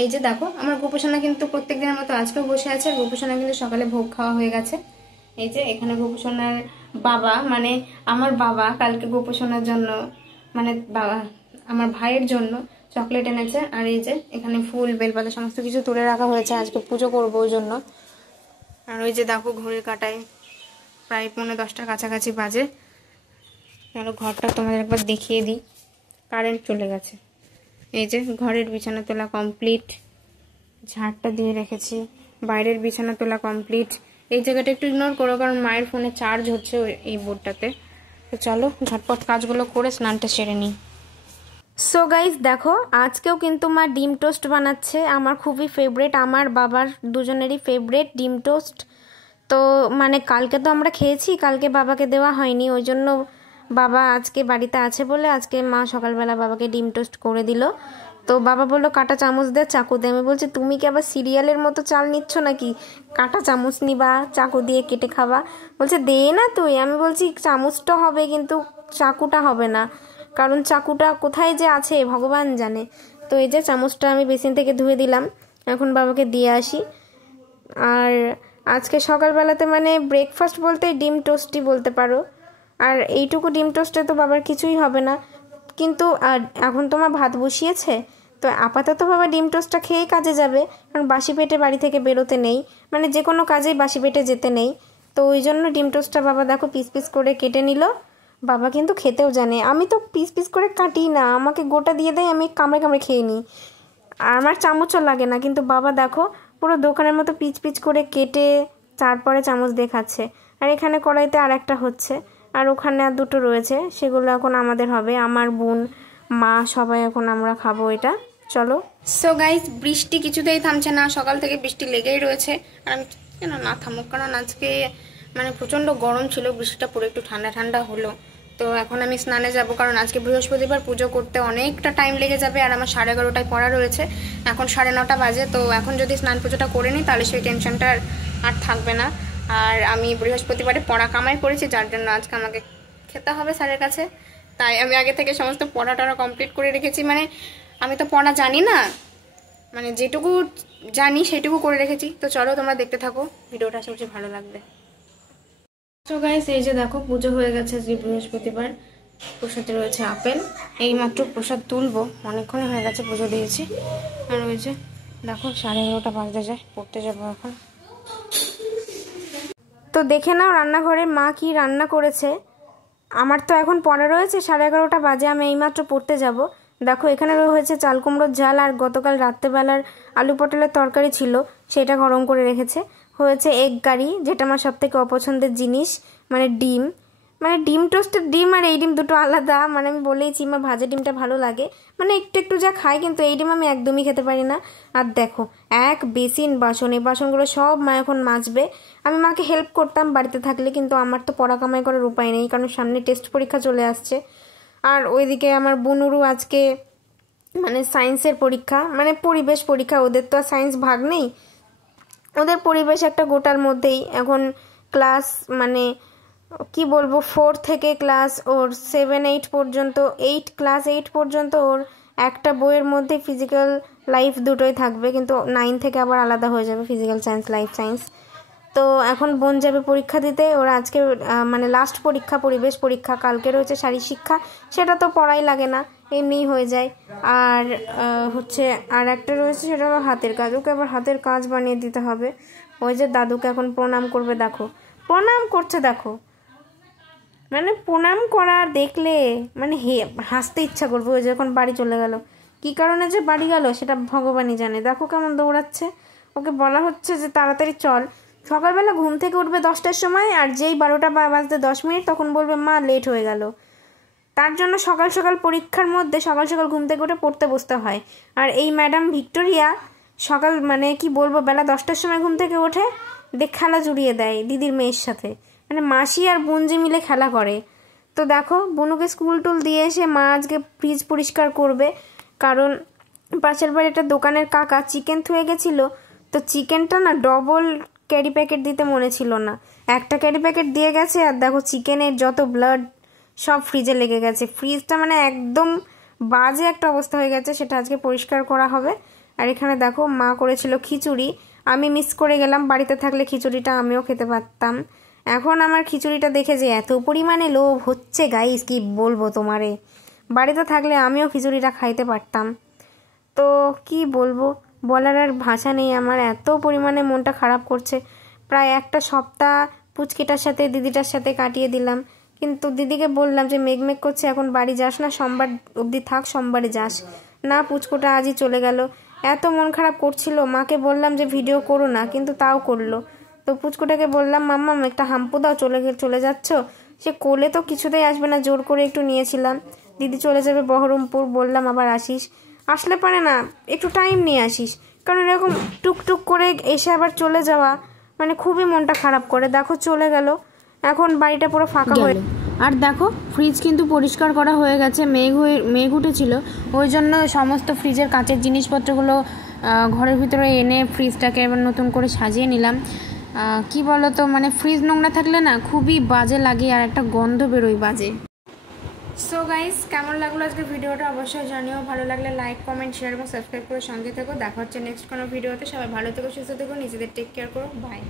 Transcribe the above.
এই যে দেখো আমার গোপোষণা কিন্তু প্রত্যেক দিনের মতো আজকেও বসে আছে। গোপোষণা কিন্তু সকালে ভোগ খাওয়া হয়ে গেছে। এই যে এখানে গোপোষণার বাবা মানে আমার বাবা কালকে গোপোষণার জন্য মানে বাবা আমার ভাইয়ের জন্য চকলেট এনেছে। আর এই যে এখানে ফুল বেলপাতা সমস্ত কিছু তুলে রাখা হয়েছে, আজকে পুজো করবো ওই জন্য। আর ওই যে দেখো ঘড়ির কাঁটায় প্রায় 9:30টার কাছাকাছি বাজে। চলো ঘরটা তোমাদের একবার দেখিয়ে দিই। কারেন্ট চলে গেছে। এই যে ঘরের বিছানা তোলা কমপ্লিট, ঝাড়টা দিয়ে রেখেছি, বাইরের বিছানা তোলা কমপ্লিট। এই জায়গাটা একটু ইগনোর করো কারণ মায়ের ফোনে চার্জ হচ্ছে এই বোর্ডটাতে। তো চলো ঝটপট কাজগুলো করে স্নানটা সেরে নিই। সো গাইস দেখো আজকেও কিন্তু মা ডিম টোস্ট বানাচ্ছে, আমার খুবই ফেভারিট, আমার বাবার দুজনেরই ফেভারিট ডিম টোস্ট। তো মানে কালকে তো আমরা খেয়েছি, কালকে বাবাকে দেওয়া হয়নি, ওই জন্য বাবা আজকে বাড়িতে আছে বলে আজকে মা সকালবেলা বাবাকে ডিম টোস্ট করে দিল। তো বাবা বললো কাঁটা চামচ দে, চাকু দে। আমি বলছি তুমি কি আবার সিরিয়ালের মতো চাল নিচ্ছ নাকি, কাঁটা চামচ নিবা চাকু দিয়ে কেটে খাবা? বলছে দে না তুই। আমি বলছি চামচটা হবে কিন্তু চাকুটা হবে না, কারণ চাকুটা কোথায় যে আছে ভগবান জানে। তো এই যে চামচটা আমি বেসিন থেকে ধুয়ে দিলাম, এখন বাবাকে দিয়ে আসি। আর আজকে সকালবেলাতে মানে ব্রেকফাস্ট বলতে ডিম টোস্টই বলতে পারো। আর এইটুকু ডিম টোস্টে তো বাবার কিছুই হবে না, কিন্তু এখন তোমার ভাত বসিয়েছে, তো আপাতত বাবা ডিম টোস্টটা খেয়েই কাজে যাবে, কারণ বাসি পেটে বাড়ি থেকে বেরোতে নেই, মানে যে কোনো কাজেই বাসি পেটে যেতে নেই। তো ওই জন্য ডিম টোস্টটা বাবা দেখো পিস পিস করে কেটে নিল। বাবা কিন্তু খেতেও জানে, আমি তো পিস পিস করে কাটি না, আমাকে গোটা দিয়ে দেয়, আমি কামড়ে কামড়ে খেয়ে নিই, আর আমার চামচও লাগে না। কিন্তু বাবা দেখো পুরো দোকানের মতো পিচ পিচ করে কেটে তারপরে চামচ দিয়ে খাচ্ছে। আর এখানে কড়াইতে আর একটা হচ্ছে, আর ওখানে আর দুটো রয়েছে, সেগুলো এখন আমাদের হবে, আমার বোন মা সবাই এখন আমরা খাবো এটা। চলো। সো গাইস বৃষ্টি কিছুতেই থামছে না, সকাল থেকে বৃষ্টি লেগেই রয়েছে। আর আমি কেন না থামুক, কারণ আজকে মানে প্রচণ্ড গরম ছিল, বৃষ্টিটা পুরো একটু ঠান্ডা ঠান্ডা হলো। তো এখন আমি স্নানে যাব, কারণ আজকে বৃহস্পতিবার, পুজো করতে অনেকটা টাইম লেগে যাবে। আর আমার 11:30টায় পড়া রয়েছে, এখন 9:30 বাজে। তো এখন যদি স্নান পুজোটা করে নিই তাহলে সেই টেনশনটা আর থাকবে না। আর আমি বৃহস্পতিবারে পড়া কামাই করেছি, যার জন্য আজকে আমাকে খেতে হবে স্যারের কাছে। তাই আমি আগে থেকে সমস্ত পড়াটা কমপ্লিট করে রেখেছি। মানে আমি তো পড়া জানি না, মানে যেটুকু জানি সেটুকু করে রেখেছি। তো চলো তোমরা দেখতে থাকো, ভিডিওটা আশা করছি ভালো লাগবে। তো গাইস এই যে দেখো পুজো হয়ে গেছে, যে বৃহস্পতিবার প্রসাদে রয়েছে আপেল। এইমাত্র প্রসাদ তুলবো, অনেকক্ষণ হয়ে গেছে পুজো দিয়েছি। আর ওই যে দেখো 11:30 বাজতে যায়, পড়তে যাবো এখন। তো দেখে নাও রান্নাঘরে মা কি রান্না করেছে। আমার তো এখন পড়া রয়েছে, 11:30 বাজে, আমি এইমাত্র পড়তে যাব। দেখো এখানে হয়েছে চাল কুমড়োর ঝাল, আর গতকাল রাত্রেবেলার আলু পটলের তরকারি ছিল, সেটা গরম করে রেখেছে। হয়েছে এগ কারি, যেটা আমার সবথেকে অপছন্দের জিনিস, মানে ডিম। মানে ডিম টোস্টের ডিম আর এই ডিম দুটো আলাদা, মানে আমি বলেইছি মা ভাজা ডিমটা ভালো লাগে, মানে একটু একটু যা খাই, কিন্তু এই ডিম আমি একদমই খেতে পারি না। আর দেখো এক বেসিন বাসন, এই বাসনগুলো সব মা এখন মাজবে। আমি মাকে হেল্প করতাম বাড়িতে থাকলে, কিন্তু আমার তো পড়া কামাই করার উপায় নেই, কারণ সামনে টেস্ট পরীক্ষা চলে আসছে। আর ওইদিকে আমার বোনুরও আজকে মানে সায়েন্সের পরীক্ষা, মানে পরিবেশ পরীক্ষা, ওদের তো আর সায়েন্স ভাগ নেই, ওদের পরিবেশ একটা গোটার মধ্যেই। এখন ক্লাস মানে কি বলবো 4 থেকে ক্লাস ওর 7-8 পর্যন্ত, ক্লাস 8 পর্যন্ত ওর একটা বইয়ের মধ্যে ফিজিক্যাল লাইফ দুটোই থাকবে, কিন্তু 9 থেকে আবার আলাদা হয়ে যাবে ফিজিক্যাল সায়েন্স লাইফ সায়েন্স। তো এখন বোন যাবে পরীক্ষা দিতে, ওরা আজকে মানে লাস্ট পরীক্ষা পরিবেশ পরীক্ষা, কালকে রয়েছে শারীর শিক্ষা, সেটা তো পড়াই লাগে না, এমনিই হয়ে যায়। আর হচ্ছে আর একটা রয়েছে, সেটা হলো হাতের কাজ, ওকে আবার হাতের কাজ বানিয়ে দিতে হবে। ওই যে দাদুকে এখন প্রণাম করবে, দেখো প্রণাম করছে, দেখো মানে প্রণাম করা দেখলে মানে হাসতে ইচ্ছা করবে। ওই যখন বাড়ি চলে গেল, কি কারণে যে বাড়ি গেল সেটা ভগবানই জানে। দেখো কেমন দৌড়াচ্ছে, ওকে বলা হচ্ছে যে তাড়াতাড়ি চল। সকালবেলা ঘুম থেকে উঠবে 10টার সময়, আর যেই 12টা বাজতে 10 মিনিট তখন বলবে মা লেট হয়ে গেল। তার জন্য সকাল সকাল পরীক্ষার মধ্যে সকাল সকাল ঘুম থেকে উঠে পড়তে বসতে হয়। আর এই ম্যাডাম ভিক্টোরিয়া সকাল মানে কি বলবো বেলা 10টার সময় ঘুম থেকে ওঠে, খেলা জুড়িয়ে দেয় দিদির মেয়ের সাথে, মানে মাসি আর বোনজি মিলে খেলা করে। তো দেখো বনুকে স্কুল টুল দিয়ে এসে মা আজকে ফ্রিজ পরিষ্কার করবে, কারণ পাশের বাড়ি একটা দোকানের কাকা চিকেন থুয়ে গেছিলো, তো চিকেনটা না ডবল ক্যারি প্যাকেট দিতে মনে ছিল না, একটা ক্যারি প্যাকেট দিয়ে গেছে। আর দেখো চিকেনের যত ব্লাড সব ফ্রিজে লেগে গেছে, ফ্রিজটা মানে একদম বাজে একটা অবস্থা হয়ে গেছে, সেটা আজকে পরিষ্কার করা হবে। আর এখানে দেখো মা করেছিল খিচুড়ি, আমি মিস করে গেলাম, বাড়িতে থাকলে খিচুড়িটা আমিও খেতে পারতাম। এখন আমার খিচুড়িটা দেখে যে এত পরিমাণে লোভ হচ্ছে গাইস, কি বলবো তোমারে, বাড়িতে থাকলে আমিও খিচুড়িটা খাইতে পারতাম। তো কি বলবো, বলার আর ভাষা নেই আমার, এত পরিমাণে মনটা খারাপ করছে। প্রায় একটা সপ্তাহ পুচকিটার সাথে দিদিটার সাথে কাটিয়ে দিলাম, কিন্তু দিদিকে বললাম যে মেঘমেঘ করছে এখন বাড়ি যাস না, সোমবার অবধি থাক, সোমবারে যাস না। পুচকুটা আজই চলে গেল, এত মন খারাপ করছিল। মাকে বললাম যে ভিডিও করো না, কিন্তু তাও করলো। তো পুচকুটাকে বললাম মাম্মা একটা হাম্পু দাও, চলে যাচ্ছ। সে কোলে তো কিছুতেই আসবে না, জোর করে একটু নিয়েছিলাম। দিদি চলে যাবে বহরমপুর, বললাম আবার আসিস, আসলে পারে না একটু টাইম নিয়ে আসিস, কারণ এরকম টুকটুক করে এসে আবার চলে যাওয়া মানে খুবই মনটা খারাপ করে। দেখো চলে গেল, এখন বাড়িটা পুরো ফাঁকা হয়ে। আর দেখো ফ্রিজ কিন্তু পরিষ্কার করা হয়ে গেছে, মেঘ উঠেছিল, ওই জন্য সমস্ত ফ্রিজের কাঁচের জিনিসপত্রগুলো ঘরের ভিতরে এনে ফ্রিজটাকে এবার নতুন করে সাজিয়ে নিলাম। কি বলো তো, মানে ফ্রিজ নোংরা থাকলে না খুবই বাজে লাগে, আর একটা গন্ধ বেরোয় বাজে। সো গাইস, কেমন লাগলো আজকে ভিডিওটা অবশ্যই জানিও, ভালো লাগলে লাইক কমেন্ট শেয়ার এবং সাবস্ক্রাইব করে সঙ্গে থেকো। দেখা হচ্ছে নেক্সট কোনো ভিডিওতে। সবাই ভালো থেকো, সুস্থ থেকো, নিজেদের টেক কেয়ার করো, বাই।